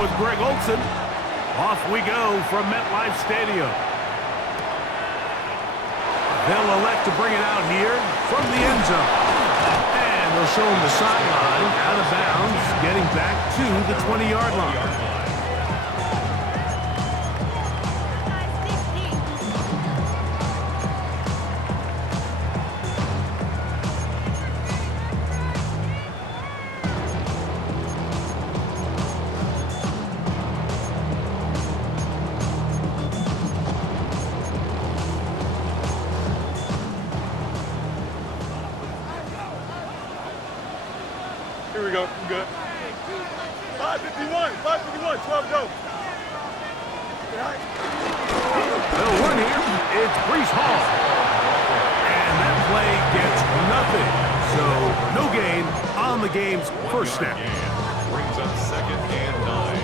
with Greg Olson. Off we go from MetLife Stadium. They'll elect to bring it out here from the end zone. And they'll show him the sideline, out of bounds, getting back to the 20-yard line. Here we go. I'm good. 5:51. 12 go. They'll run here. It's Brees Hall. And that play gets nothing. So no gain on the game's first snap. Brings up 2nd and 9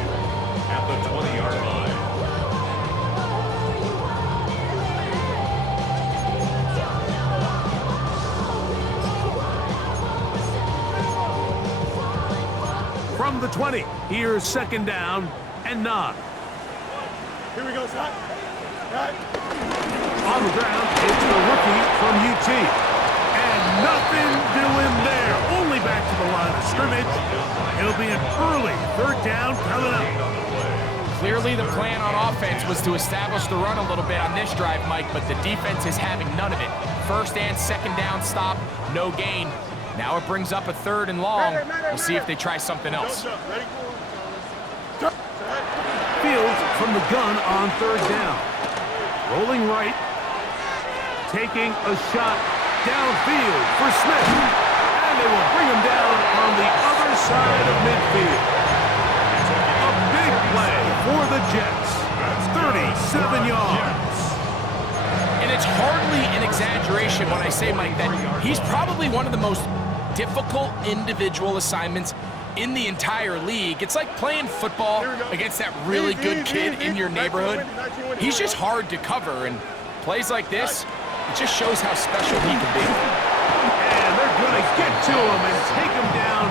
at the 20-yard line. From the 20, here's 2nd down and 9. Here we go, Scott. On the ground, it's the rookie from UT. And nothing doing there. Only back to the line of scrimmage. It'll be an early 3rd down coming up. Clearly the plan on offense was to establish the run a little bit on this drive, Mike, but the defense is having none of it. 1st and 2nd down stop, no gain. Now it brings up a 3rd and long. We'll see if they try something else. Fields from the gun on 3rd down. Rolling right. Taking a shot downfield for Smith. And they will bring him down on the other side of midfield. A big play for the Jets. 37 yards. And it's hardly an exaggeration when I say, Mike, that he's probably one of the most difficult individual assignments in the entire league. It's like playing football against that really good kid in your neighborhood. He's just hard to cover, and plays like this, it just shows how special he can be. And they're going to get to him and take him down,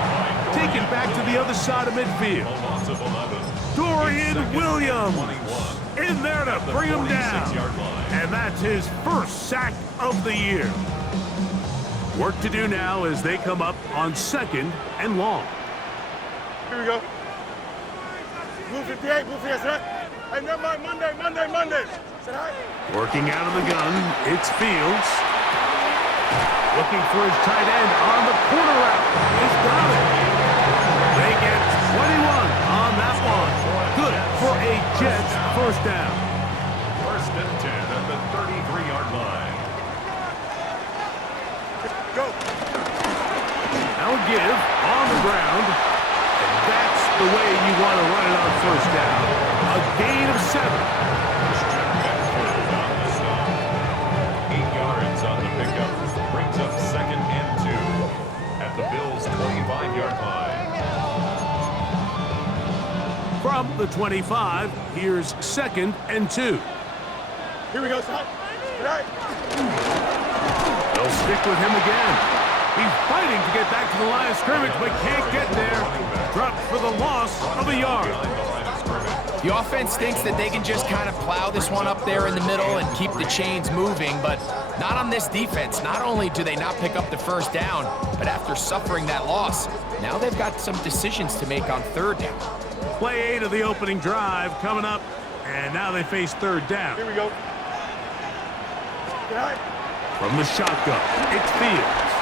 take him back to the other side of midfield. Dorian Williams in there to bring him down. And that's his first sack of the year. Work to do now as they come up on 2nd and long. Here we go. Blue 58, Blue 58. Hey, never mind, Monday. Say hi. Working out of the gun, it's Fields. Looking for his tight end on the corner route. He's got it. They get 21 on that one. Good for a Jets 1st down. 1st and 10 at the 33-yard line. Go. Now a give on the ground. And that's the way you want to run it on 1st down. A gain of 7. 8 yards on the pickup. Brings up 2nd and 2 at the Bills' 25-yard line. From the 25, here's 2nd and 2. Here we go, Scott. They'll stick with him again. He's fighting to get back to the line of scrimmage, but can't get there. Dropped for the loss of a yard. The offense thinks that they can just kind of plow this one up there in the middle and keep the chains moving, but not on this defense. Not only do they not pick up the 1st down, but after suffering that loss, now they've got some decisions to make on 3rd down. Play 8 of the opening drive coming up, and now they face 3rd down. Here we go. From the shotgun, it's Fields.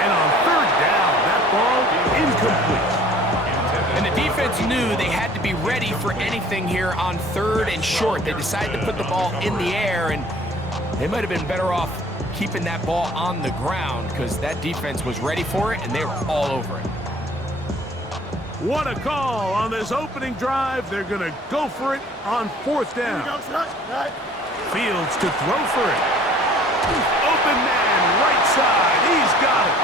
And on 3rd down, that ball incomplete. And the defense knew they had to be ready for anything here on 3rd and short. They decided to put the ball in the air, and they might have been better off keeping that ball on the ground because that defense was ready for it, and they were all over it. What a call on this opening drive. They're going to go for it on 4th down. Fields to throw for it. Open man, right side. He's got it.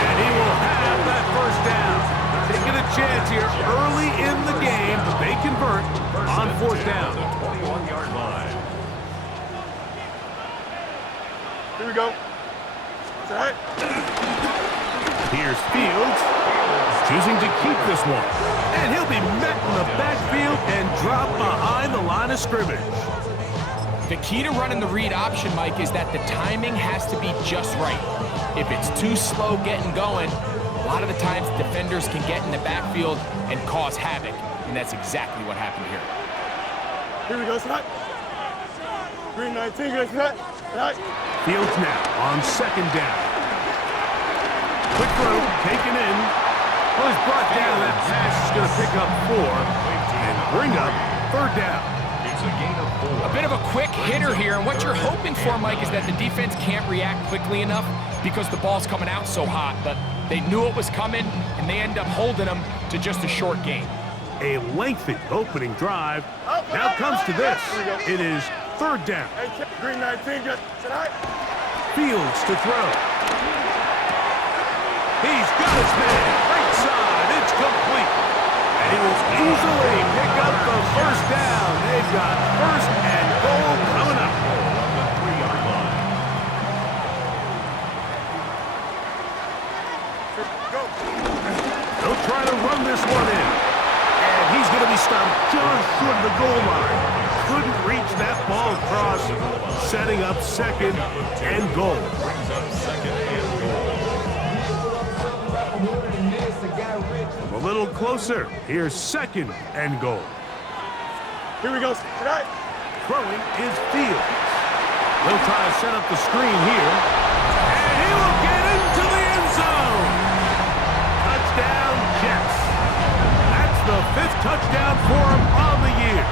And he will have that 1st down. Taking a chance here early in the game, but they convert on 4th down. The 21-yard line. Here we go. Here's Fields. choosing to keep this one. And he'll be met in the backfield and dropped behind the line of scrimmage. The key to running the read option, Mike, is that the timing has to be just right. If it's too slow getting going, a lot of the times defenders can get in the backfield and cause havoc, and that's exactly what happened here. Here we go, Scott. Green 19, good, Scott. Fields now on second down. Quick throw, taken in. Well, he's brought down. That pass is going to pick up 4 and bring up third down. It's a gain of 4. A bit of a quick hitter here, and what you're hoping for, Mike, is that the defense can't react quickly enough because the ball's coming out so hot, but they knew it was coming, and they end up holding them to just a short gain. A lengthy opening drive. Now comes to this. It is third down. Green 19, good. Fields to throw. He's got his man. Right side. It's complete. And he will easily pick up the first down. They've got first and goal coming up. On the 3-yard line. They'll try to run this one in. And he's going to be stopped just short of the goal line. Couldn't reach that ball across, setting up second and goal. Brings up second and goal. A little closer. Here's second and goal. Here we go, Scott. Throwing is Fields. He'll try to set up the screen here. And he will get into the end zone. Touchdown, Jets. That's the 5th touchdown for him on the year.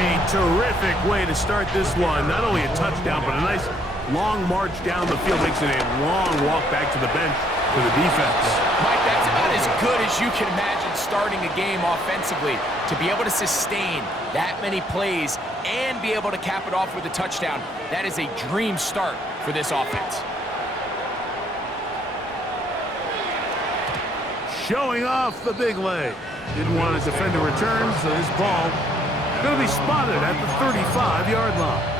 A terrific way to start this one. Not only a touchdown, but a nice long march down the field. Makes it a long walk back to the bench for the defense. Mike, that's about as good as you can imagine starting a game offensively. To be able to sustain that many plays and be able to cap it off with a touchdown, that is a dream start for this offense. Showing off the big leg. Didn't want to defend a return, so this ball going to be spotted at the 35-yard line.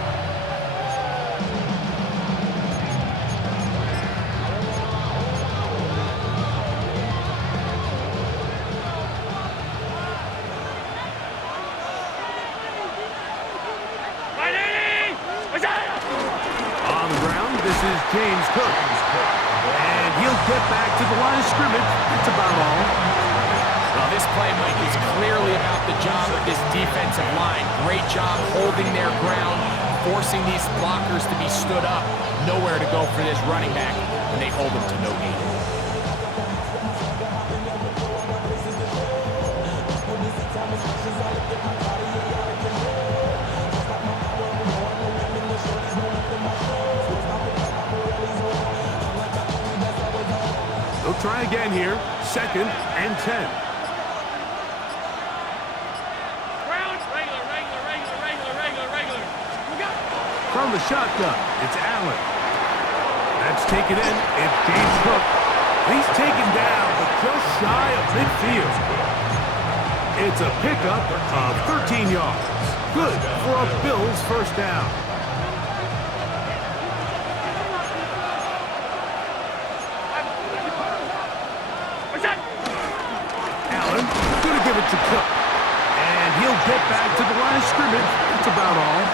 On the ground, this is James Cook. And he'll get back to the line of scrimmage. That's about all. Well, this play, Mike, is clearly about the job of this defensive line. Great job holding their ground, forcing these blockers to be stood up. Nowhere to go for this running back, and they hold him to no gain. They'll try again here. Second and 10. From the shotgun, it's Allen. That's taken in. It's James Cook. He's taken down, but just shy of midfield. It's a pickup of 13 yards. Good for a Bills first down. Allen going to give it to Cook. And he'll get back to the line of scrimmage. That's about all.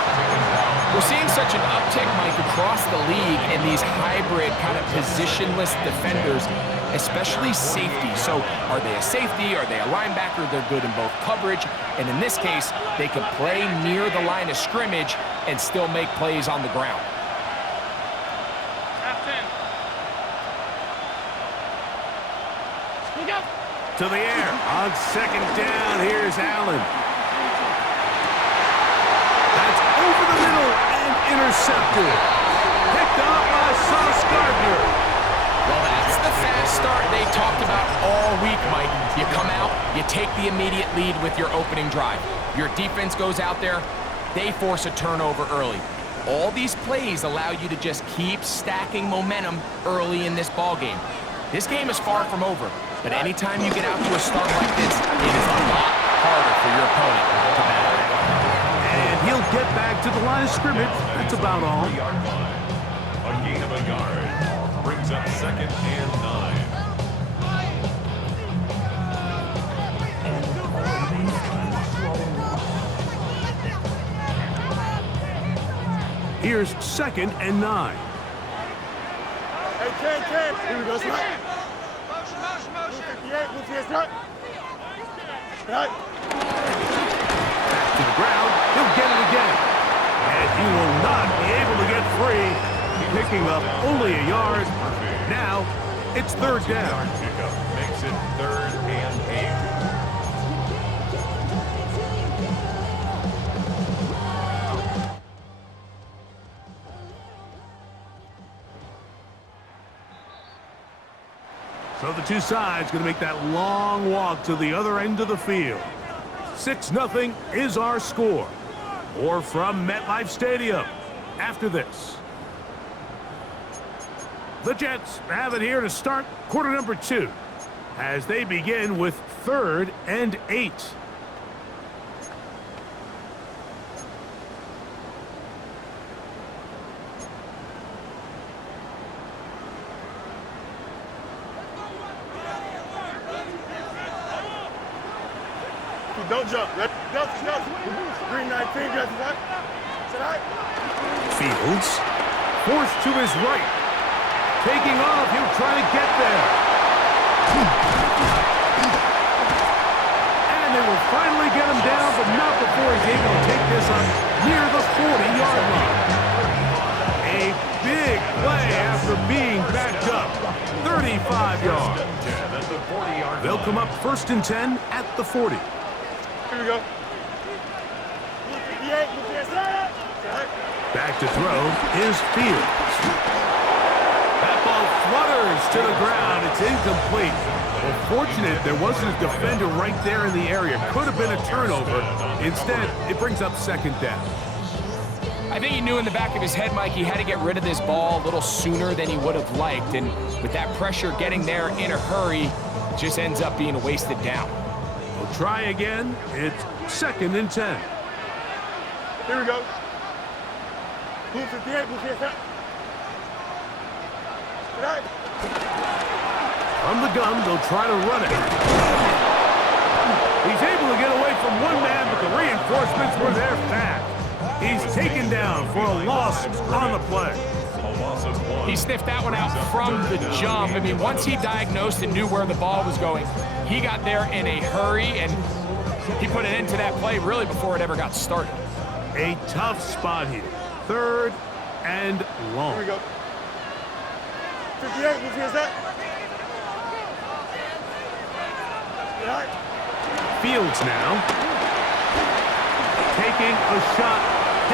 We're seeing such an uptick, Mike, across the league in these hybrid kind of positionless defenders, especially safety. So are they a safety? Are they a linebacker? They're good in both coverage. And in this case, they can play near the line of scrimmage and still make plays on the ground. To the air. On second down, here's Allen. That's over the middle and intercepted. Picked up by Sauce Gardner. Well, that's the fast start they talked about all week, Mike. You come out, you take the immediate lead with your opening drive. Your defense goes out there, they force a turnover early. All these plays allow you to just keep stacking momentum early in this ball game. This game is far from over, but anytime you get out to a start like this, it is a lot harder for your opponent to battle. And he'll get back to the line of scrimmage. That's about all. 3-yard line. A gain of a yard. Brings up second and 9. Here's second and 9. Hey, Ken. Here we go, slide. Move 58, move 58, slide. Right. Back to the ground. He'll get it again. And he will not be able to get free. Picking up only a yard. Now, it's third down. Pickup makes it 3rd and 8. So the two sides going to make that long walk to the other end of the field. 6-0 is our score. More from MetLife Stadium after this. The Jets have it here to start quarter number 2 as they begin with 3rd and 8. Don't jump. Green 19, just right. Fields forced to his right. Taking off, he'll try to get there. And they will finally get him down, but not before he's able to take this on near the 40-yard line. A big play after being backed up. 35 yards. They'll come up 1st and 10 at the 40. Here we go. Back to throw is Fields. That ball flutters to the ground. It's incomplete. Well, fortunate there wasn't a defender right there in the area. Could have been a turnover. Instead, it brings up 2nd down. I think he knew in the back of his head, Mike, he had to get rid of this ball a little sooner than he would have liked. And with that pressure getting there in a hurry, it just ends up being a wasted down. We'll try again. It's 2nd and 10. Here we go. Move 58, move 58. Right. From the gun, they'll try to run it. He's able to get away from one man, but the reinforcements were there fast. He's taken down for a loss on the play. He sniffed that one out from the jump. I mean, once he diagnosed and knew where the ball was going, he got there in a hurry, and he put an end to that play really before it ever got started. A tough spot here. 3rd and long. Here we go. 58, move here, set. Right. Fields now. Taking a shot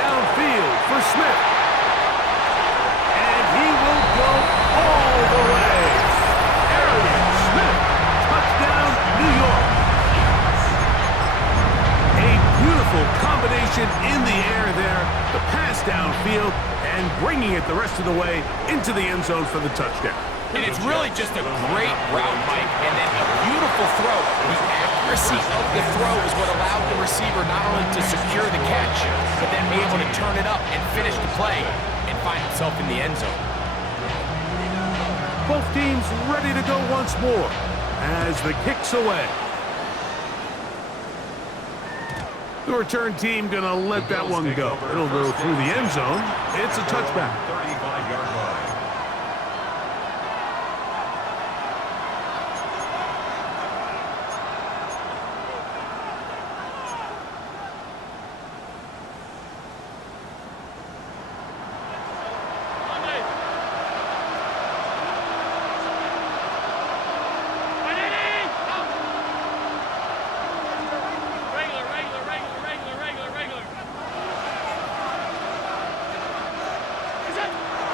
downfield for Smith. And he will go all the way. Arian Smith, touchdown, New York. A beautiful combination in the air there. The pass downfield and bringing it the rest of the way into the end zone for the touchdown. And it's really just a great route, Mike, and then a beautiful throw. The accuracy of the throw is what allowed the receiver not only to secure the catch, but then be able to turn it up and finish the play and find himself in the end zone. Both teams ready to go once more as the kick's away. The return team gonna let that one go. It'll go through the end zone. It's a touchback. 35-yard line.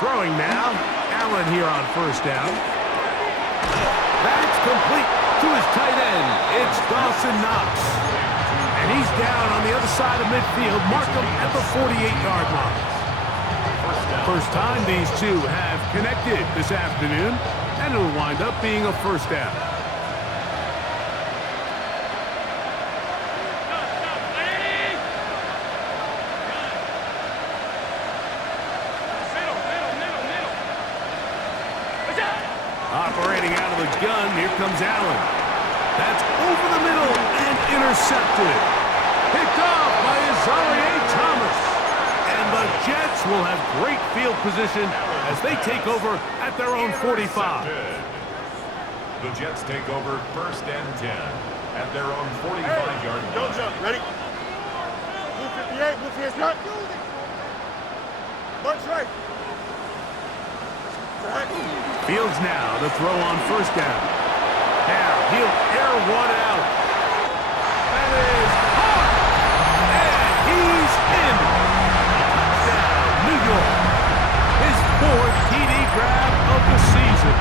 Throwing now, Allen here on 1st down. That's complete to his tight end. It's Dawson Knox. And he's down on the other side of midfield. Mark him at the 48-yard line. First time these two have connected this afternoon, and it'll wind up being a 1st down. the gun. Here comes Allen. That's over the middle and intercepted. Picked off by Azareye'h Thomas. And the Jets will have great field position as they take over at their own 45. The Jets take over 1st and 10 at their own 45-yard line. Don't jump. Ready? Blue 58, blue 58, not. Bunch right. Fields now to throw on 1st down. Now he'll air one out. That is hard. And he's in. Touchdown, New York. His 4th TD grab of the season.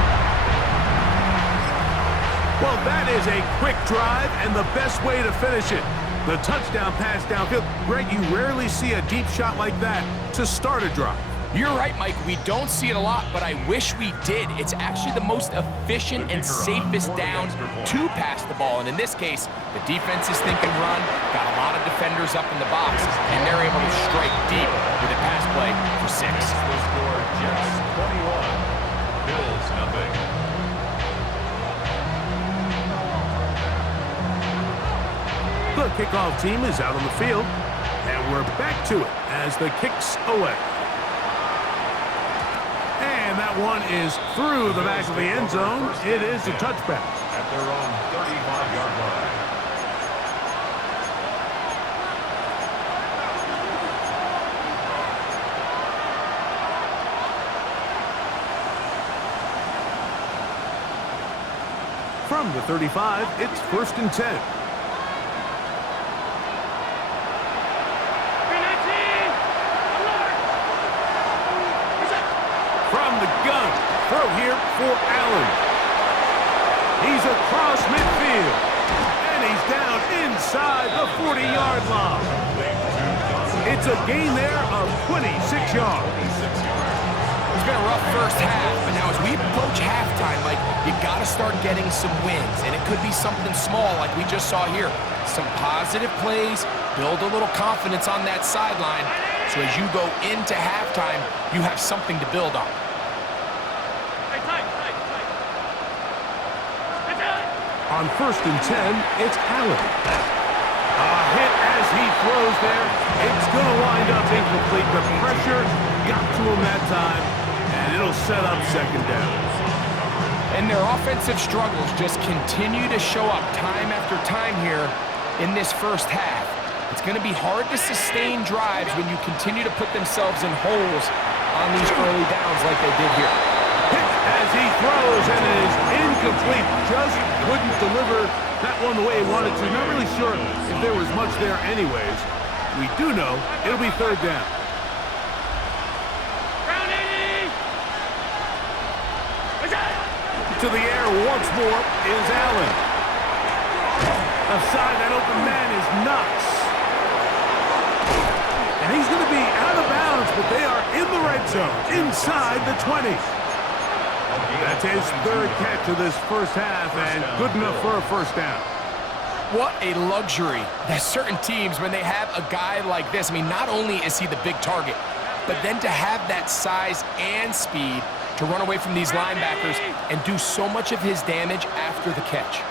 Well, that is a quick drive and the best way to finish it. The touchdown pass downfield. Greg, you rarely see a deep shot like that to start a drive. You're right, Mike. We don't see it a lot, but I wish we did. It's actually the most efficient and safest down to pass the ball. And in this case, the defense is thinking run, got a lot of defenders up in the box, and they're able to strike deep with a pass play for 6. The score, Jets 21, Bills nothing. The kickoff team is out on the field, and we're back to it as the kick's away. And that one is through the back of the end zone. It is a touchback. At their own 35-yard line. From the 35, it's 1st and 10. Throw here for Allen. He's across midfield. And he's down inside the 40-yard line. It's a gain there of 26 yards. It's been a rough first half, but now as we approach halftime, like, you got to start getting some wins. And it could be something small like we just saw here. Some positive plays, build a little confidence on that sideline. So as you go into halftime, you have something to build on. On 1st and 10, it's Allen. A hit as he throws there. It's going to wind up incomplete. The pressure got to him that time, and it'll set up 2nd down. And their offensive struggles just continue to show up time after time here in this first half. It's going to be hard to sustain drives when you continue to put themselves in holes on these early downs like they did here. Hit as he throws, and it is incomplete. Just couldn't deliver that one the way he wanted to. Not really sure if there was much there anyways. We do know it'll be 3rd down. To the air once more is Allen. Aside that open man is Knox. And he's going to be out of bounds, but they are in the red zone, inside the 20. That's his 3rd catch of this first half, and good enough for a 1st down. What a luxury that certain teams, when they have a guy like this, I mean, not only is he the big target, but then to have that size and speed to run away from these linebackers and do so much of his damage after the catch.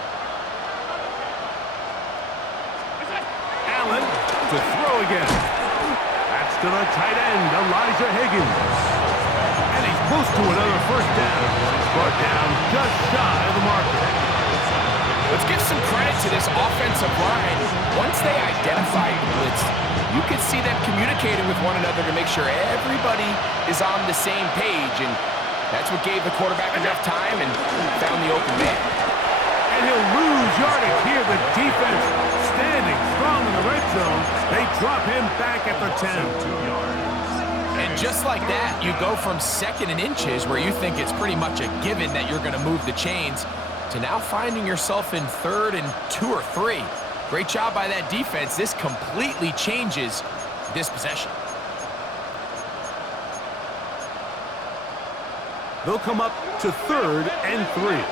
Allen to throw again. That's to the tight end, Elijah Higgins. And he's close to another 1st down. Brought down just shy of the marker. Let's give some credit to this offensive line. Once they identified the blitz, you could see them communicating with one another to make sure everybody is on the same page, and that's what gave the quarterback enough time and found the open man. And he'll lose yardage here. The defense standing strong in the red zone. They drop him back at the 10. 2 yards. And just like that, you go from 2nd and inches, where you think it's pretty much a given that you're going to move the chains, to now finding yourself in 3rd and 2 or 3. Great job by that defense. This completely changes this possession. They'll come up to 3rd and 3.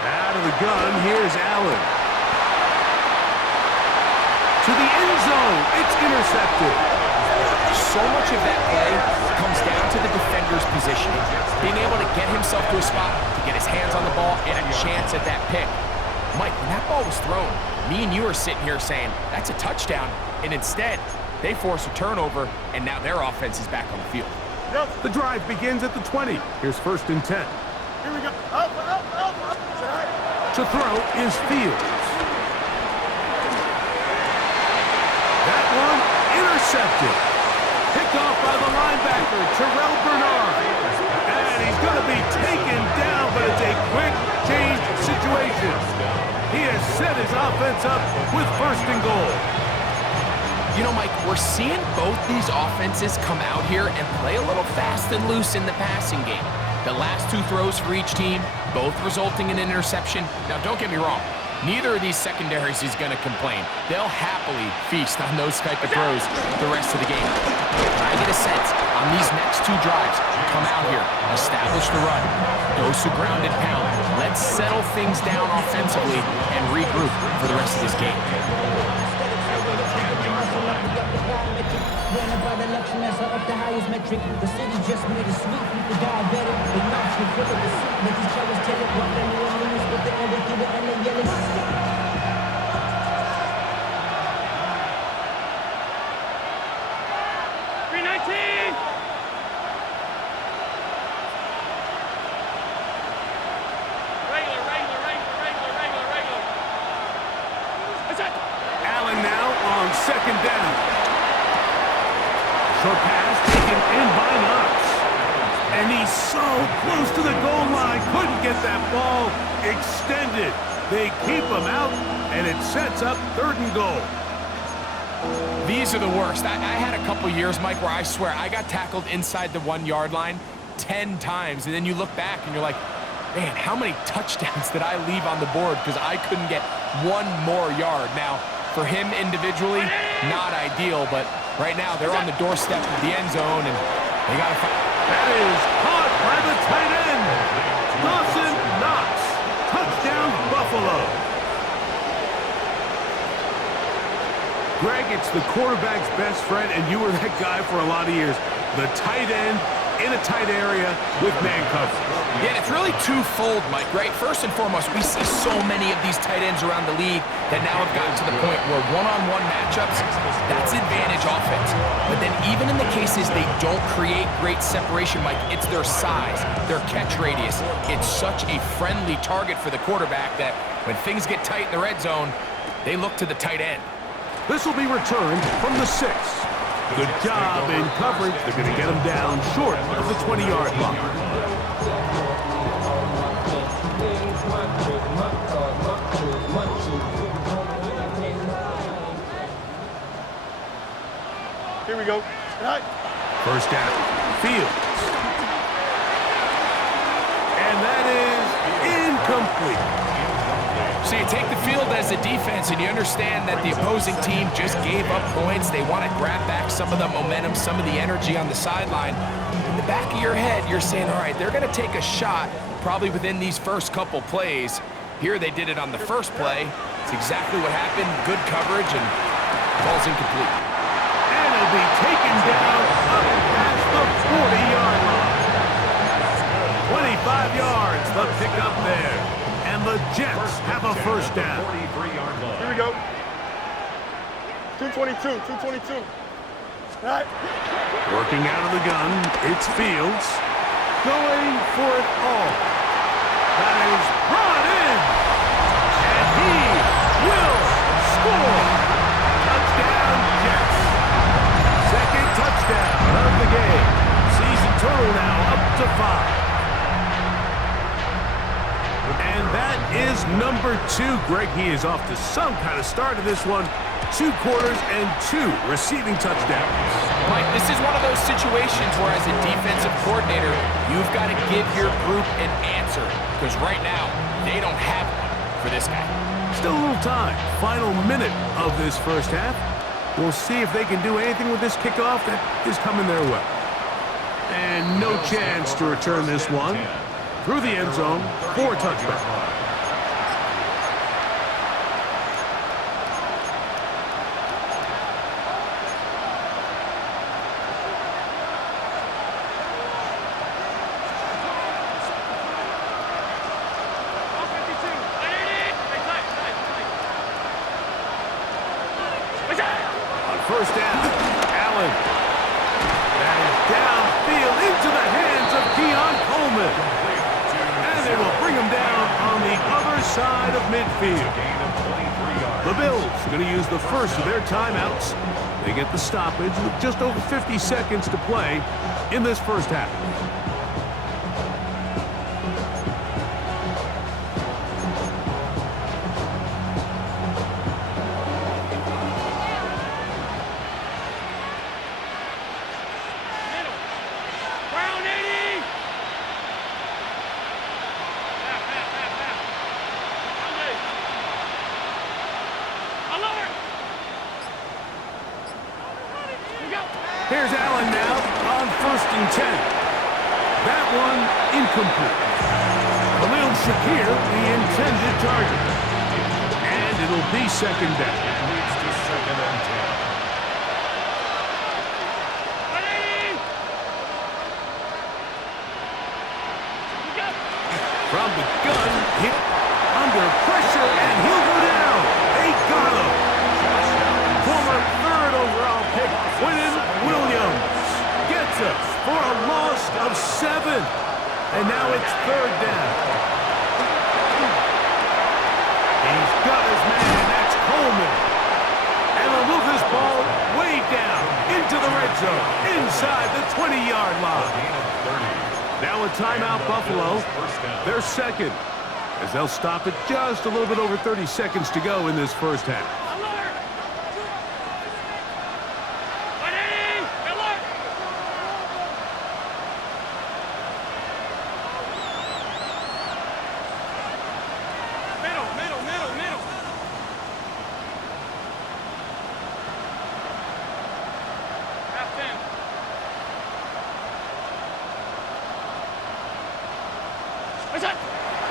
Out of the gun, here's Allen. To the end zone, it's intercepted. So much of that play comes down to the defender's positioning. Being able to get himself to a spot, to get his hands on the ball, and a chance at that pick. Mike, when that ball was thrown, me and you are sitting here saying, that's a touchdown. And instead, they force a turnover, and now their offense is back on the field. The drive begins at the 20. Here's 1st and 10. Here we go. Up. To throw is Fields. That one intercepted. Picked off by the linebacker, Terrell Bernard. And he's going to be taken down, but it's a quick change situation. He has set his offense up with 1st and goal. You know, Mike, we're seeing both these offenses come out here and play a little fast and loose in the passing game. The last 2 throws for each team, both resulting in an interception. Now, don't get me wrong. Neither of these secondaries is going to complain. They'll happily feast on those type of throws the rest of the game. But I get a sense on these next 2 drives, come out here, establish the run, dose of ground and pound. Let's settle things down offensively and regroup for the rest of this game. Up the highest metric. The city just made a sweep. People diabetic. They knock you full of the seat. Make these fellas tell it. Walk down the lose with the other through the LA yelling. 319. Regular. That's it. Allen now on 2nd down. Short pass taken in by Knox. And he's so close to the goal line. Couldn't get that ball extended. They keep him out, and it sets up 3rd and goal. These are the worst. I had a couple years, Mike, where I swear I got tackled inside the 1-yard line 10 times. And then you look back and you're like, man, how many touchdowns did I leave on the board because I couldn't get 1 more yard? Now, for him individually, not ideal, but right now they're on the doorstep of the end zone, and they got to fight. That is caught by the tight end, Dawson Knox. Touchdown, Buffalo. Greg, it's the quarterback's best friend, and you were that guy for a lot of years. The tight end in a tight area with man coverage. Yeah, it's really twofold, Mike, right? First and foremost, we see so many of these tight ends around the league that now have gotten to the point where one-on-one matchups, that's advantage offense. But then even in the cases they don't create great separation, Mike, it's their size, their catch radius. It's such a friendly target for the quarterback that when things get tight in the red zone, they look to the tight end. This will be returned from the 6. Good job in coverage. They're going to get him down short of the 20-yard line. Here we go. Right. 1st down. Fields. And that is incomplete. So you take the field as a defense and you understand that the opposing team just gave up points. They want to grab back some of the momentum, some of the energy on the sideline. In the back of your head, you're saying, all right, they're going to take a shot probably within these first couple plays. Here they did it on the first play. It's exactly what happened. Good coverage and falls incomplete. And it'll be taken down up past the 40-yard line. 25 yards, the pickup there. And the Jets have a 1st down. Here we go. 222. Right. Working out of the gun, it's Fields. Going for it all. That is brought in. And he will score. Touchdown, Jets. 2nd touchdown of the game. Season total now up to 5. And that is number 2. Greg, he is off to some kind of start of this one. 2 quarters and 2 receiving touchdowns. Mike, this is one of those situations where as a defensive coordinator, you've got to give your group an answer. Because right now, they don't have one for this guy. Still a little time. Final minute of this 1st half. We'll see if they can do anything with this kickoff that is coming their way. And no chance to return this one. Through the end zone for a touchback. inside of midfield. Gain of 23 yards. The Bills going to use the first of their timeouts. They get the stoppage with just over 50 seconds to play in this first half. Here's Allen now on 1st and 10. That one incomplete. Khalil Shakir, the intended target. And it'll be 2nd down. It leads to 2nd and 10. From the gun, hit under pressure, and he'll go down. They got him. Former 3rd overall pick, Quinton Williams, gets us for a loss of 7. And now it's 3rd down. He's got his man, that's Coleman. And they'll move this ball way down into the red zone, inside the 20-yard line. Gain of 30. Now a timeout, Buffalo. They're 2nd, as they'll stop it just a little bit over 30 seconds to go in this first half.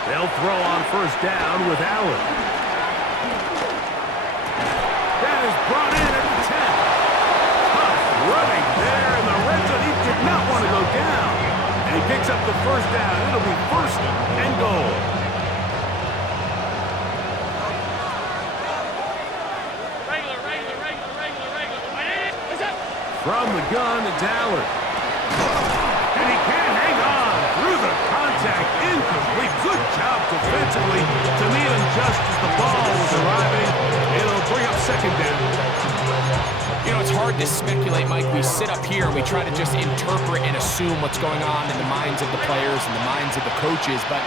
They'll throw on 1st down with Allen. That is brought in at the 10. Tough running there in the red zone. He did not want to go down. And he picks up the 1st down. It'll be 1st and goal. From the gun, it's Allen. And he can't hang on through the contact. Incomplete. Good job defensively to meet him just as the ball was arriving. It'll bring up 2nd down. You know, it's hard to speculate, Mike. We sit up here and we try to just interpret and assume what's going on in the minds of the players and the minds of the coaches, but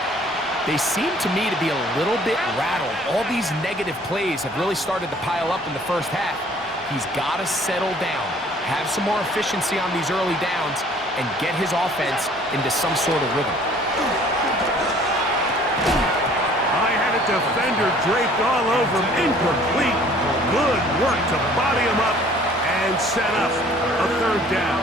they seem to me to be a little bit rattled. All these negative plays have really started to pile up in the first half. He's got to settle down, have some more efficiency on these early downs, and get his offense into some sort of rhythm. I had a defender draped all over him. Incomplete. Good work to body him up and set up a 3rd down.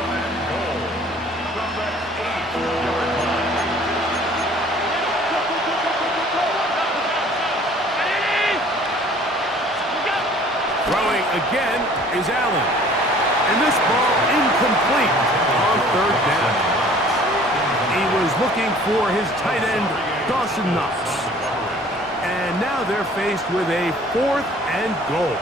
Throwing again is Allen. And this ball incomplete on 3rd down. He was looking for his tight end, Dawson Knox. And now they're faced with a 4th and goal.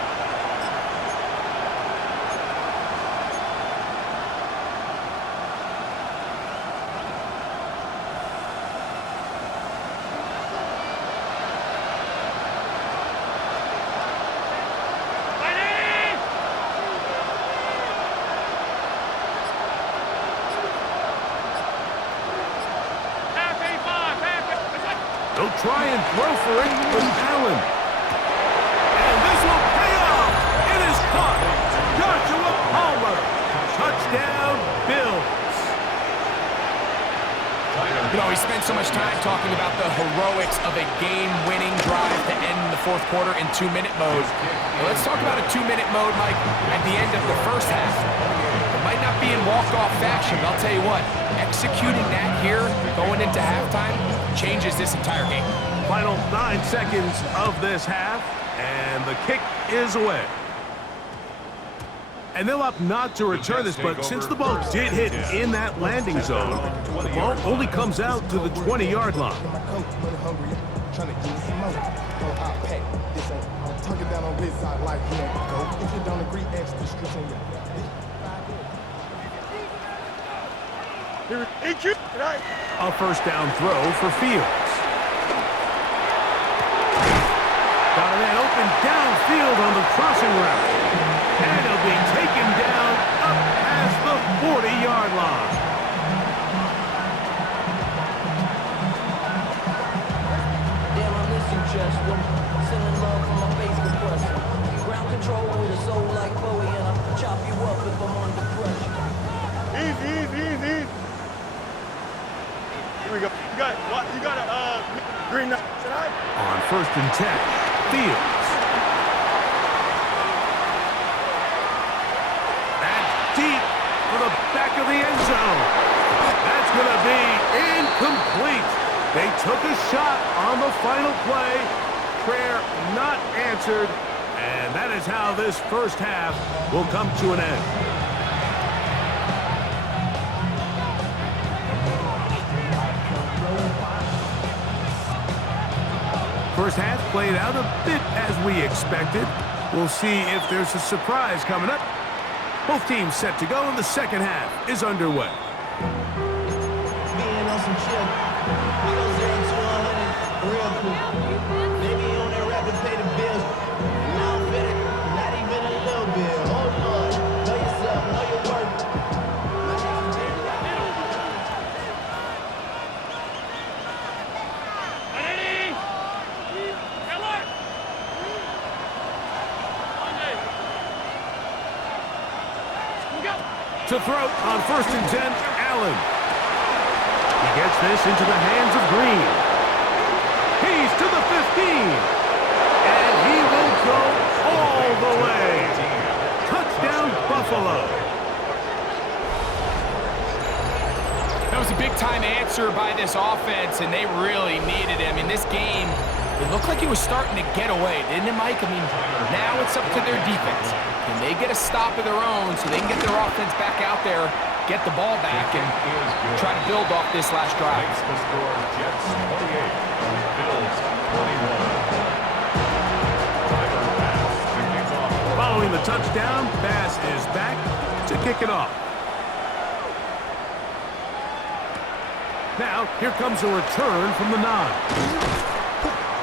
They'll try and throw for it with Allen. And this will pay off. It is caught. Joshua Palmer. Touchdown, Bills. You know, we spent so much time talking about the heroics of a game-winning drive to end the 4th quarter in 2-minute mode. Well, let's talk about a 2-minute mode, Mike, at the end of the first half. It might not be in walk-off fashion, but I'll tell you what, executing that here, going into halftime, changes this entire game. Final 9 seconds of this half, and the kick is away. And they'll opt not to return this, but since the ball did hit in that landing zone, the ball only comes out to the 20-yard line. A 1st down throw for Fields. open downfield on the crossing route. And he'll be taken down up past the 40-yard line. Damn, I miss you, Just. Sending love from my face compressor. Ground control with a soul like Bowie, and I'll chop you up if I'm under pressure. Easy, easy, easy. Here we go. You got a green light. On 1st and 10, Fields. That's deep for the back of the end zone. That's going to be incomplete. They took a shot on the final play. Prayer not answered. And that is how this first half will come to an end. First half played out a bit as we expected. We'll see if there's a surprise coming up. Both teams set to go, and the second half is underway. Being on some chill. We go 0 to 100 real cool. Maybe on that rapid pay the bills. Now I'm better, not even a little bit. Oh Lord, know yourself, know your worth. To throw on 1st and 10, Allen. He gets this into the hands of Green. He's to the 15. And he will go all the way. Touchdown, Buffalo. That was a big-time answer by this offense, and they really needed him. In this game, it looked like he was starting to get away, didn't it, Mike? I mean, now it's up to their defense. Can they get a stop of their own so they can get their offense back out there, get the ball back, and try to build off this last drive? Makes the score Jets 28, Bills 21. Driver pass to kick off. Following the touchdown, Bass is back to kick it off. Now, here comes a return from the 9.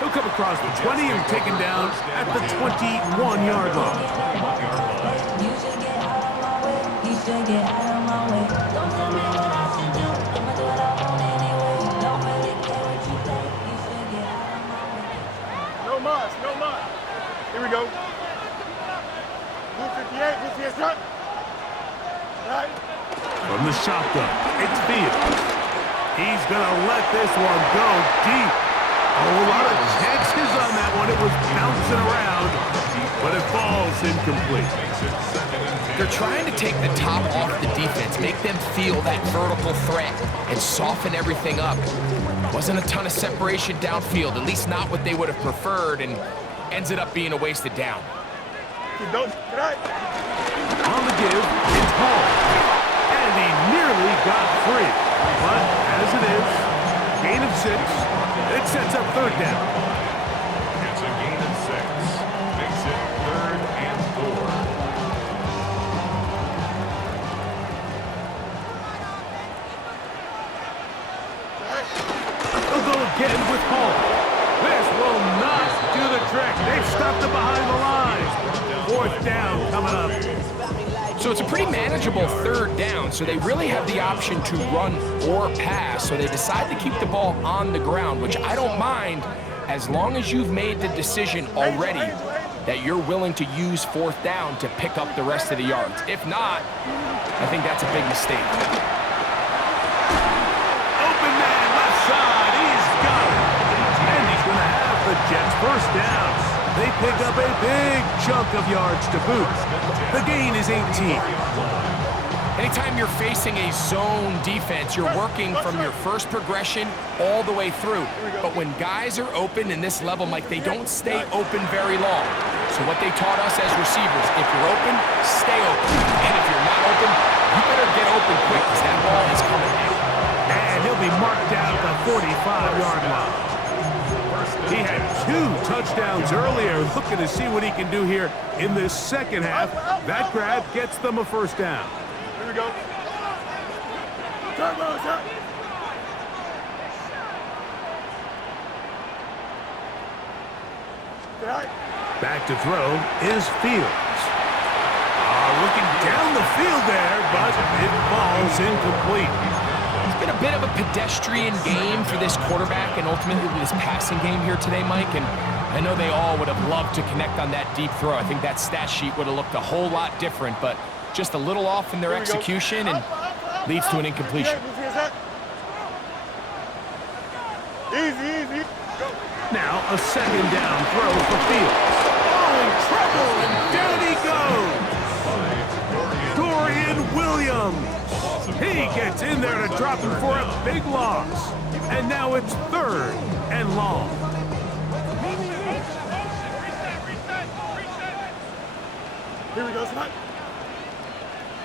He'll come across the 20 and taken down at the 21-yard line. You should get out of my way. You should get out of my way. Don't tell me what I should do. I'ma do what I want anyway. Don't really care what you think. You should get out of my way. No mas, no mas. Here we go. Blue 58, blue 58, shot. Right. From the shotgun, it's Fields. He's going to let this one go deep. A lot of chances on that one. It was bouncing around, but it falls incomplete. They're trying to take the top off the defense, make them feel that vertical threat, and soften everything up. Wasn't a ton of separation downfield, at least not what they would have preferred, and ended up being a wasted down. Don't, On the give, it's Hall. And he nearly got free. But as it is, gain of 6. It sets up 3rd down. It's a gain of 6. Makes it 3rd and 4. They'll go again with Hall. This will not do the trick. They've stopped it behind the line. 4th down coming up. So it's a pretty manageable 3rd down, so they really have the option to run or pass, so they decide to keep the ball on the ground, which I don't mind as long as you've made the decision already that you're willing to use 4th down to pick up the rest of the yards. If not, I think that's a big mistake. Open man, left side. He's got it. And he's going to have the Jets 1st down. They pick up a big chunk of yards to boot. The gain is 18. Anytime you're facing a zone defense, you're working from your first progression all the way through. But when guys are open in this level, Mike, they don't stay open very long. So what they taught us as receivers, if you're open, stay open. And if you're not open, you better get open quick because that ball is coming out. And he'll be marked down at the 45-yard line. He had 2 touchdowns earlier, looking to see what he can do here in this second half. That grab gets them a 1st down. Here we go. Turbo shot. Right. Back to throw is Fields. Looking down the field there, but it falls incomplete. It's been a bit of a pedestrian game for this quarterback and ultimately this passing game here today, Mike. And I know they all would have loved to connect on that deep throw. I think that stat sheet would have looked a whole lot different, but just a little off in their execution and leads to an incompletion. Easy. Go. Now a second down throw for Fields. Oh, in trouble, and down he goes. Dorian Williams. He gets in there to drop him for a big loss. And now it's 3rd and long. Here we go, son.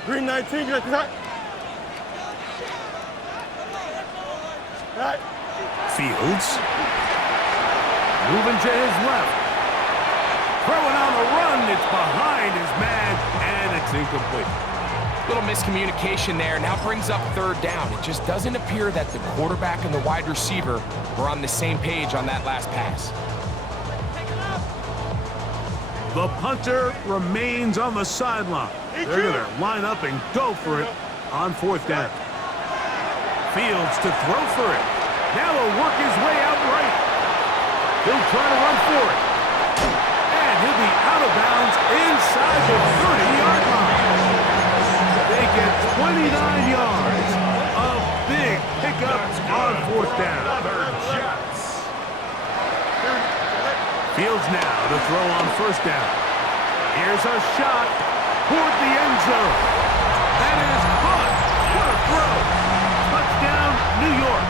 Green 19, get that. Right. Fields. Moving to his left. Throwing on the run. It's behind his man, and it's incomplete. Little miscommunication there. Now brings up 3rd down. It just doesn't appear that the quarterback and the wide receiver were on the same page on that last pass. The punter remains on the sideline. They're going to line up and go for it on 4th down. Fields to throw for it. Now he'll work his way out right. He'll try to run for it. And he'll be out of bounds inside the 30-yard line. They get 29 yards. A big pickup on 4th down. Fields now to throw on 1st down. Here's a shot toward the end zone. That is caught. What a throw. Touchdown, New York.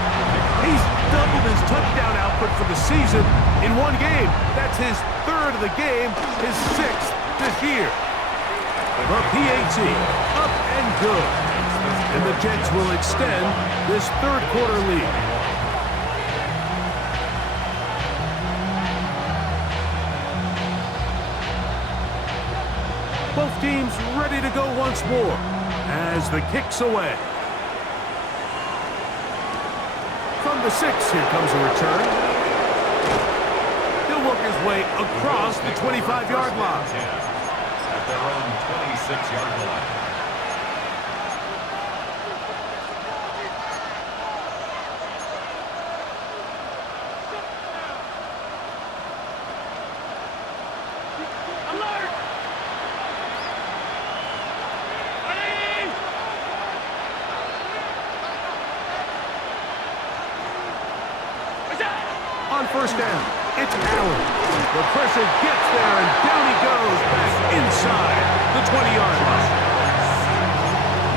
He's doubled his touchdown output for the season in one game. That's his 3rd of the game, his 6th this year. The PAT, up and good. And the Jets will extend this 3rd quarter lead. Both teams ready to go once more as the kick's away. From the 6, here comes a return. He'll work his way across the 25-yard line. At their own 26-yard line. On 1st down, it's Allen. The pressure gets there, and down he goes back inside the 20-yard line.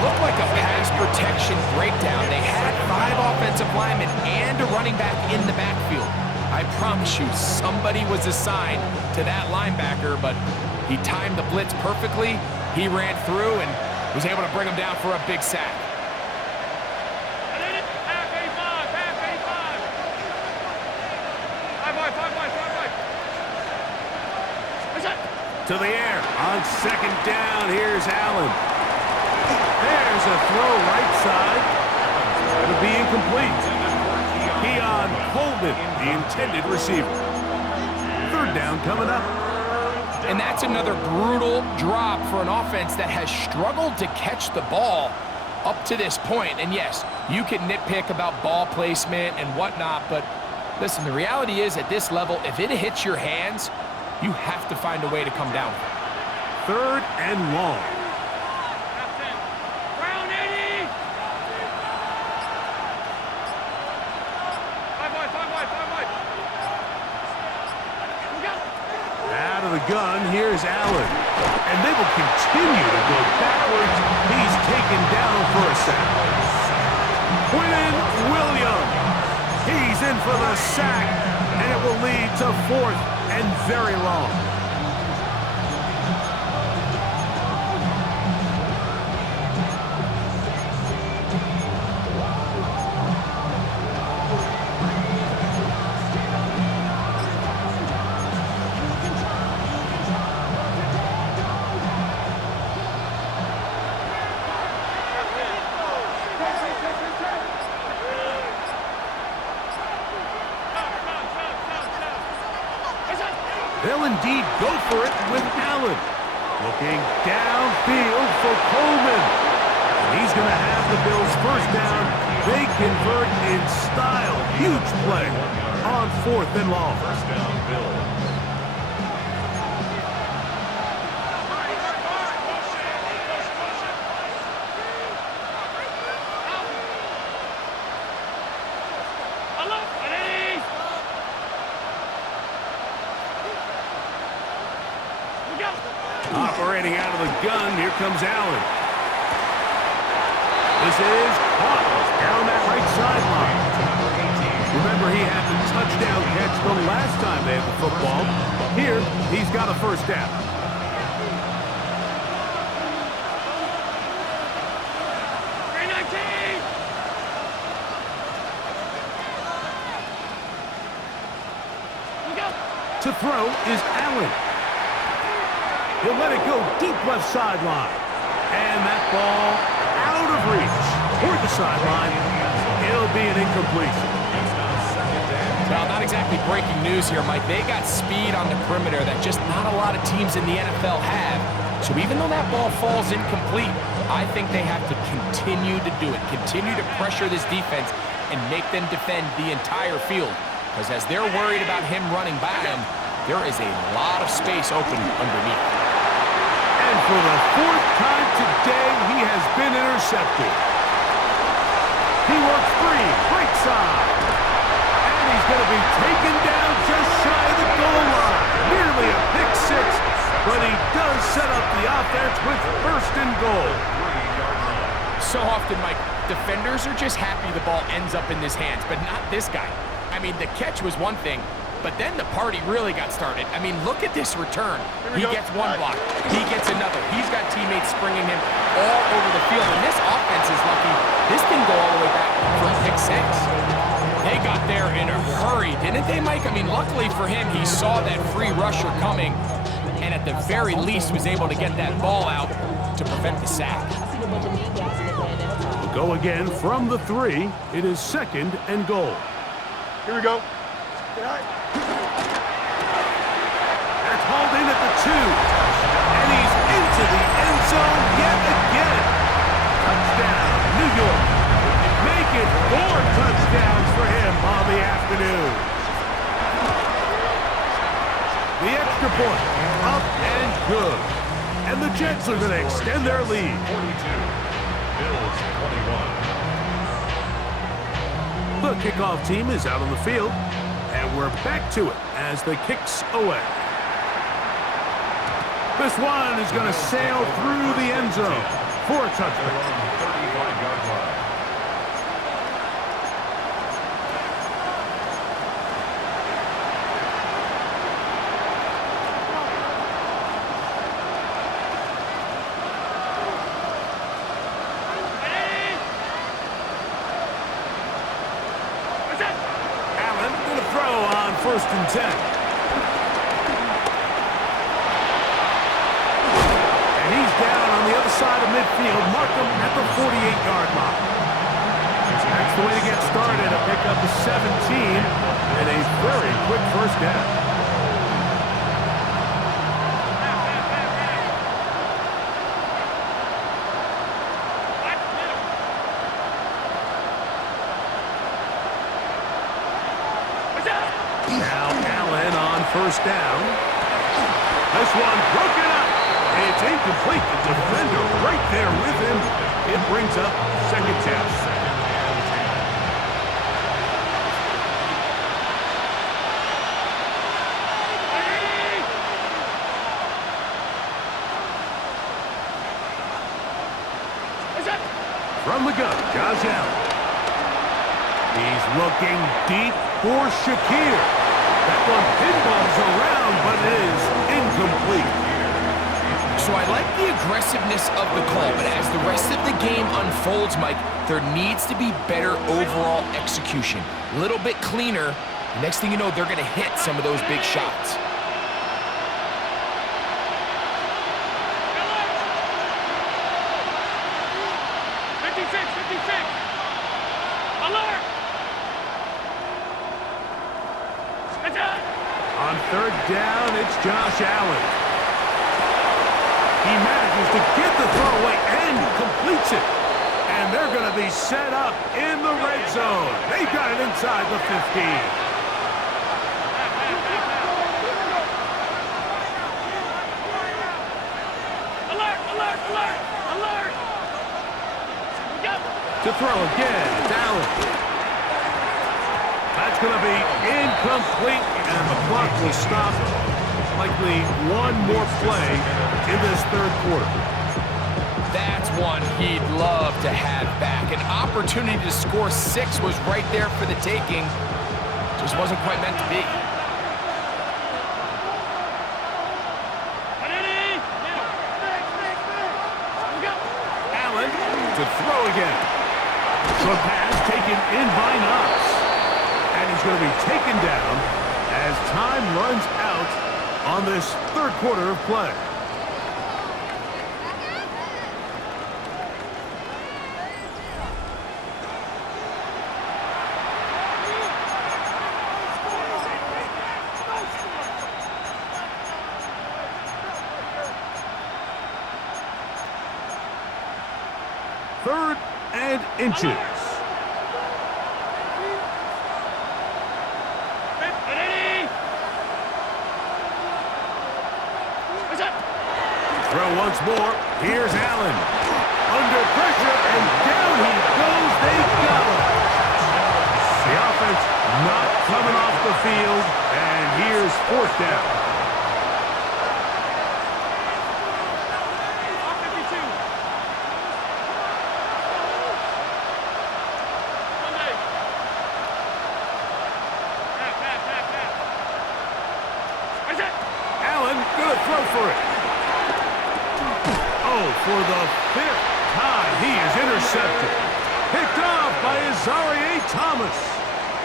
Looked like a pass protection breakdown. They had 5 offensive linemen and a running back in the backfield. I promise you, somebody was assigned to that linebacker, but he timed the blitz perfectly. He ran through and was able to bring him down for a big sack. To the air on 2nd down. Here's Allen. There's a throw right side. It'll be incomplete. Keon Coleman, the intended receiver. 3rd down coming up. And that's another brutal drop for an offense that has struggled to catch the ball up to this point. And yes, you can nitpick about ball placement and whatnot, but listen, the reality is at this level, if it hits your hands, you have to find a way to come down. 3rd and long. Out of the gun, here's Allen. And they will continue to go backwards. He's taken down for a sack. Quinn Williams. He's in for the sack. And it will lead to 4th and very long. They'll indeed go for it with Allen. Looking downfield for Coleman. And he's going to have the Bills first down. They convert in style. Huge play on 4th and long. First down, Bills. Operating out of the gun, here comes Allen. This is caught down that right sideline. Remember, he had the touchdown catch the last time they had the football. Here, he's got a first down. To throw is Allen. He'll let it go deep left sideline. And that ball out of reach toward the sideline. It'll be an incompletion. Well, not exactly breaking news here, Mike. They got speed on the perimeter that just not a lot of teams in the NFL have. So even though that ball falls incomplete, I think they have to continue to do it. Continue to pressure this defense and make them defend the entire field. Because as they're worried about him running by them, there is a lot of space open underneath. And for the 4th time today, he has been intercepted. He works free, right side. And he's going to be taken down just shy of the goal line. Nearly a pick six, but he does set up the offense with 1st and goal. So often, Mike, defenders are just happy the ball ends up in his hands, but not this guy. I mean, the catch was one thing, but then the party really got started. I mean, look at this return. He gets one block. He gets another. He's got teammates springing him all over the field. And this offense is lucky. This didn't go all the way back for a pick six. They got there in a hurry, didn't they, Mike? I mean, luckily for him, he saw that free rusher coming and at the very least was able to get that ball out to prevent the sack. We'll go again from the 3. It is 2nd and goal. Here we go. That's hauled in at the 2. And he's into the end zone yet again. Touchdown, New York. Make it 4 touchdowns for him on the afternoon. The extra point, up and good. And the Jets are going to extend their lead. 42, Bills 21. The kickoff team is out on the field, and we're back to it as the kick's away. This one is going to sail through the end zone for a touchdown. 35-yard line. Allen going to throw on 1st and 10. Down on the other side of midfield, mark him at the 48-yard line. That's the way to get started, a pickup of 17 and a very quick first down. Now Allen on 1st down. This one broken up. It's incomplete. The defender right there with him. It brings up 2nd down. From the gun, Josh Allen. He's looking deep for Shakir. That one pinballs around, but it is incomplete. So I like the aggressiveness of the call, but as the rest of the game unfolds, Mike, there needs to be better overall execution. A little bit cleaner. Next thing you know, they're going to hit some of those big shots. On third down, it's Josh Allen. He manages to get the throw away and completes it. And they're going to be set up in the red zone. They got it inside the 15. Alert, alert, alert, alert! To throw again, it's Allen. That's going to be incomplete, and the clock will stop. Likely one more play in this third quarter. That's one he'd love to have back. An opportunity to score 6 was right there for the taking. Just wasn't quite meant to be. Allen to throw again. Short pass taken in by Knox. And he's going to be taken down as time runs out on this third quarter of play. Third and inches. Throw once more. Here's Allen. Under pressure, and down he goes. They got him. The offense not coming off the field, and here's fourth down. Allen gonna throw for it. Oh, for the 5th time, he is intercepted. Picked off by Azareye'h Thomas.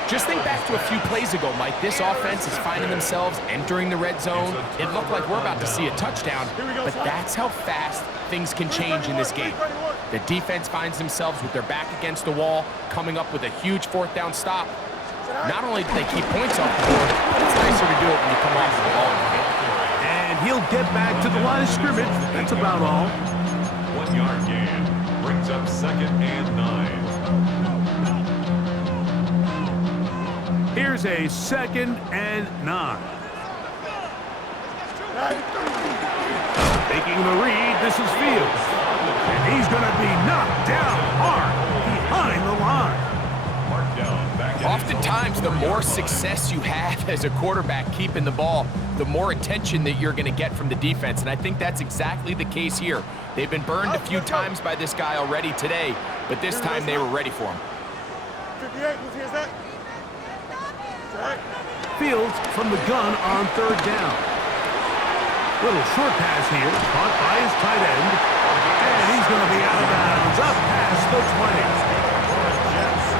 Just think back to a few plays ago, Mike. This offense is finding themselves entering the red zone. It looked like we're about to see a touchdown, but that's how fast things can change in this game. The defense finds themselves with their back against the wall, coming up with a huge fourth down stop. Not only do they keep points off the board, but it's nicer to do it when you come off the ball. And he'll get back to the line of scrimmage. That's about all. 1 yard gain brings up 2nd and 9. Here's a 2nd and 9. Making the read, this is Fields. And he's going to be knocked down hard behind the line. Oftentimes, the more success you have as a quarterback keeping the ball, the more attention that you're going to get from the defense, and I think that's exactly the case here. They've been burned a few times by this guy already today, but this time they were ready for him. 58, who hears that? Fields from the gun on third down. Little short pass here, caught by his tight end, and he's going to be out of bounds, up past the 20.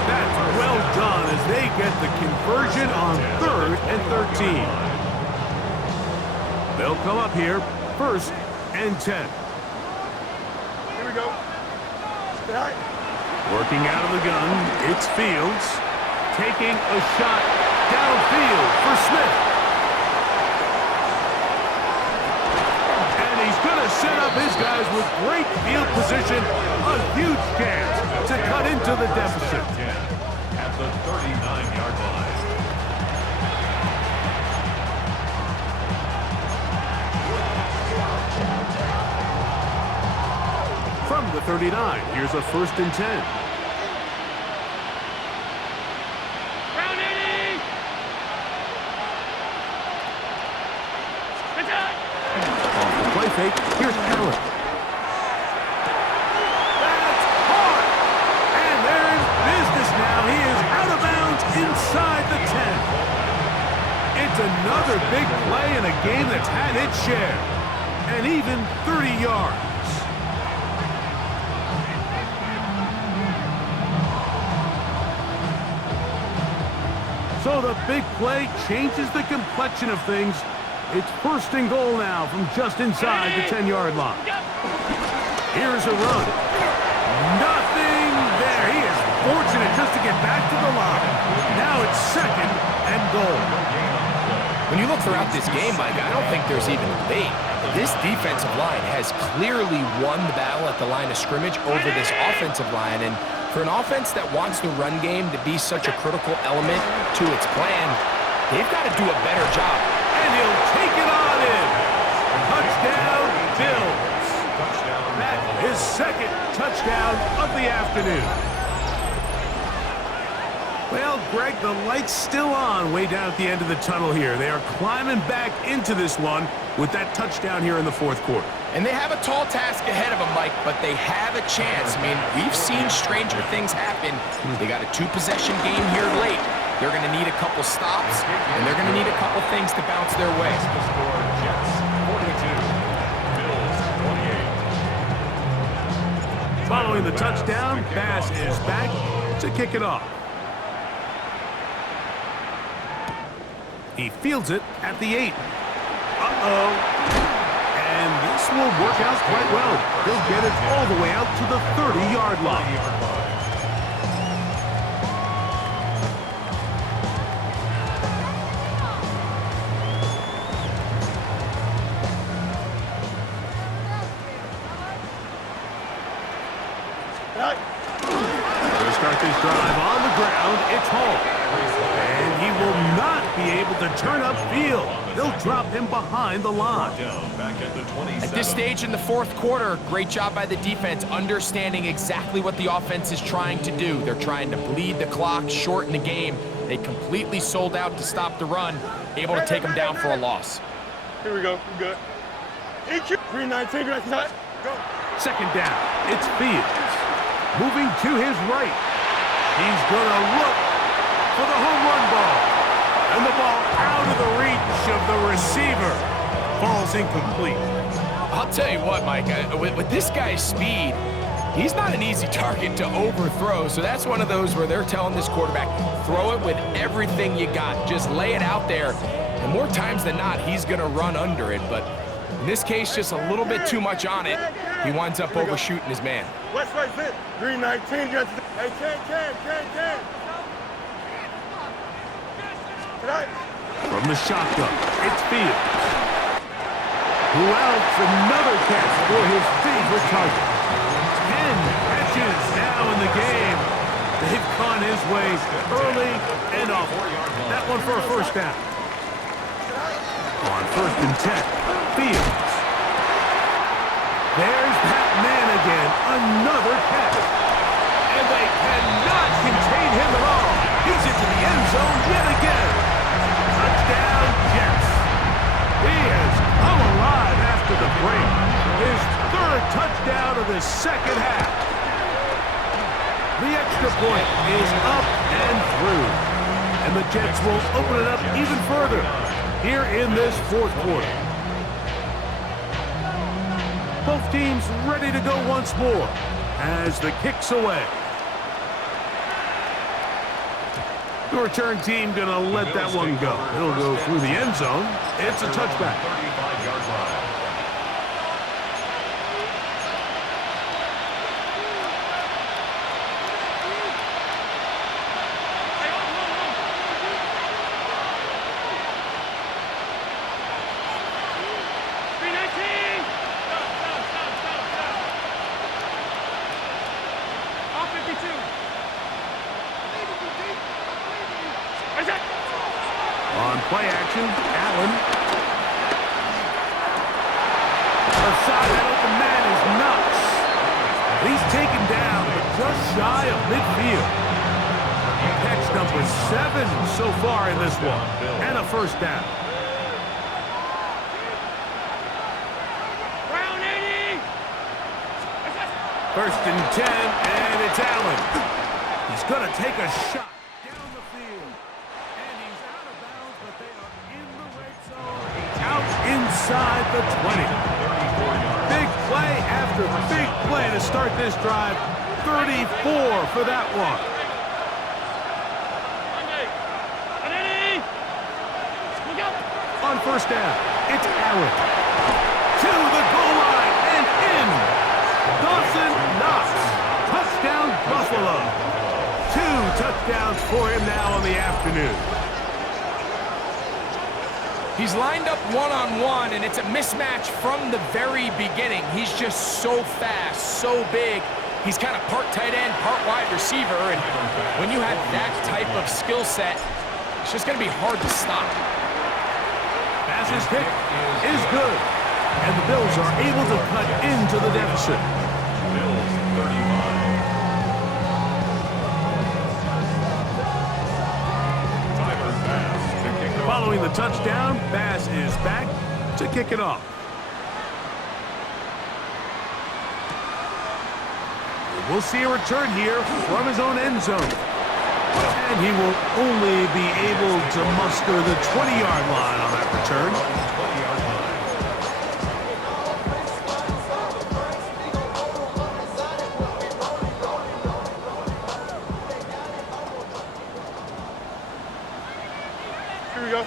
That's well done as they get the conversion on 3rd and 13. They'll come up here, 1st and 10. Here we go. Working out of the gun, it's Fields taking a shot downfield for Smith. And he's going to set up his guys with great field position, a huge chance to cut into the deficit. At the 39-yard line. From the 39, here's a 1st and 10. Off the play fake, here's Allen. That's hard! And they're in business now. He is out of bounds inside the 10. It's another big play in a game that's had its share. And even 30 yards. So the big play changes the complexion of things. It's 1st and goal now from just inside the 10-yard line. Here's a run. Nothing there. He is fortunate just to get back to the line. Now it's 2nd and goal. When you look throughout this game, Mike, I don't think there's even a debate. This defensive line has clearly won the battle at the line of scrimmage over this offensive line. And for an offense that wants the run game to be such a critical element to its plan, they've got to do a better job. And he'll take it on in. Touchdown, Bills. That is his second touchdown of the afternoon. Well, Greg, the light's still on way down at the end of the tunnel here. They are climbing back into this one with that touchdown here in the fourth quarter. And they have a tall task ahead of them, Mike, but they have a chance. I mean, we've seen stranger things happen. They got a two-possession game here late. They're going to need a couple stops, and they're going to need a couple things to bounce their way. The score, Jets 42, Bills 28. Following the touchdown, Bass is back to kick it off. He fields it at the 8. Uh-oh. And this will work out quite well. He'll get it all the way out to the 30-yard line. They'll start this drive on the ground. It's home. And he will not be able to turn upfield. They'll drop him behind the line. At this stage in the fourth quarter, great job by the defense, understanding exactly what the offense is trying to do. They're trying to bleed the clock, shorten the game. They completely sold out to stop the run, able to take them down for a loss. Here we go. We're good. i-kee. 319. Go. Second down. It's Fields. Moving to his right. He's going to look for the home run ball. And the ball out of the reach of the receiver. Falls incomplete. I'll tell you what, Mike, with this guy's speed, he's not an easy target to overthrow. So that's one of those where they're telling this quarterback, throw it with everything you got. Just lay it out there. And more times than not, he's going to run under it. But in this case, just a little bit too much on it. He winds up overshooting his man. West right fit. 319. Hey, Ken. From the shotgun, it's Fields. Who else? Another catch for his favorite target. 10 catches now in the game. They've gone his way early and often. That one for a first down. On 1st and 10, Fields. There's that man again. Another catch. And they cannot contain him at all. He's into the end zone yet again. Touchdown, Jets. He has come alive after the break. His 3rd touchdown of the second half. The extra point is up and through. And the Jets will open it up even further here in this fourth quarter. Both teams ready to go once more as the kick's away. The return team going to let that one go. It'll go through the end zone. It's a touchback. 35-yard line. On play action, Allen. Left side, that open man is nuts. He's taken down, but just shy of midfield. Catch number 7 so far in this one, and a first down. Brown 80. 1st and 10, and it's Allen. He's going to take a shot down the field. And he's out of bounds, but they are in the red zone. Out inside the 20. Big play after big play to start this drive. 34 for that one. On 1st down, it's Allen. To the goal line and in. Dawson Knox. Touchdown, Buffalo. 2 touchdowns for him now on the afternoon. He's lined up one-on-one, and it's a mismatch from the very beginning. He's just so fast, so big. He's kind of part tight end, part wide receiver, and when you have that type of skill set, it's just going to be hard to stop. Pass's pick is good, and the Bills are able to cut into the deficit. Bills 35. Tyler Bass to kick it off. Following the touchdown, Bass is back to kick it off. We'll see a return here from his own end zone. And he will only be able to muster the 20-yard line on that return. 20-yard line. Here we go.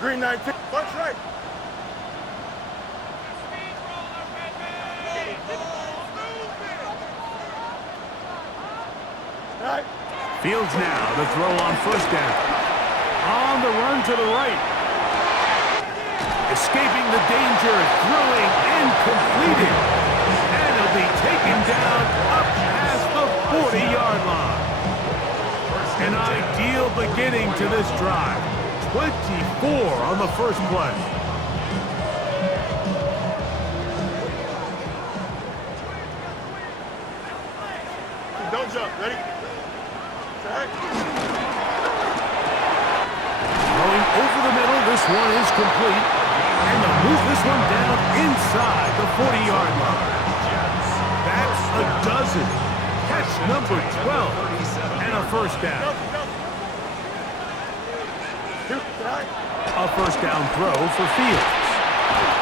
Green 19. Punch right. Right. Fields now to throw on first down. On the run to the right. Escaping the danger, throwing and completing. And he'll be taken down up past the 40-yard line. An ideal beginning to this drive. 24 on the first play. Don't jump. Ready? Set. Throwing over the middle, this one is complete. And they'll move this one down inside the 40-yard line. That's a dozen. Catch number 12. And a first down. A first down throw for Fields.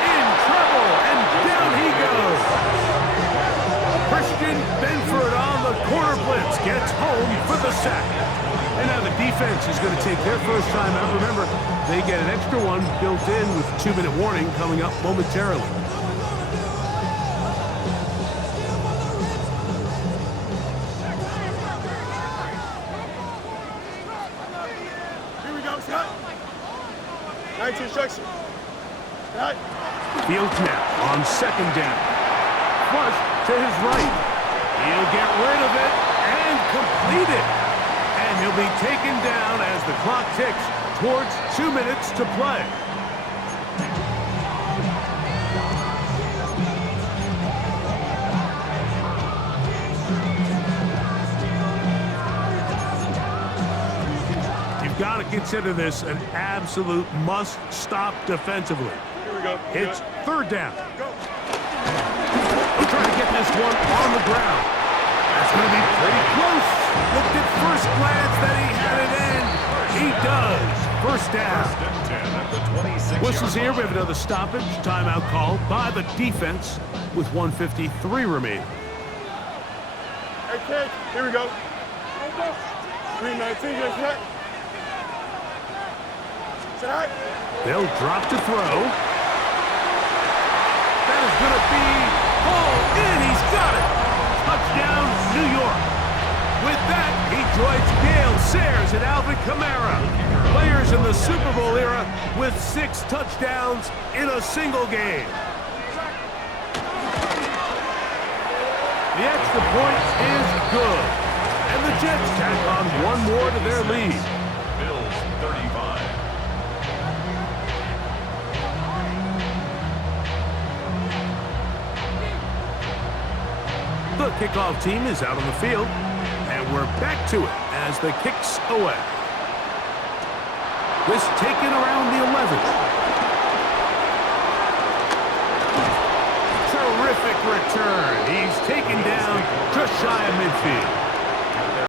In trouble, and down he goes. Christian Benford on the corner blitz gets home for the sack. And now the defense is going to take their first time out. Remember, they get an extra one built in with a 2-minute warning coming up momentarily. Here we go. Set. 19 instruction. Set. Fields now on second down. Flush to his right. He'll get rid of it and complete it. And he'll be taken down as the clock ticks towards 2 minutes to play. You've got to consider this an absolute must-stop defensively. Here we go. It's third down. Go. He'll try to get this one on the ground. That's going to be pretty close. Looked at first glance that he had it in. He does. First down. First and 10 at the 26-yard Whistles here. We have line. another stoppage. Timeout called by the defense with 1:53 remaining. Hey, kid. Here we go. Green 19. Get set. Set. They'll drop to throw. That is going to be hauled in. He's got it. Touchdown, New York. With that, he joins Gale Sayers and Alvin Kamara, players in the Super Bowl era with 6 touchdowns in a single game. The extra point is good, and the Jets tack on one more to their lead. Bills 35. The kickoff team is out on the field, and we're back to it as the kicks away. This taken around the 11. Terrific return. He's taken down just shy of midfield.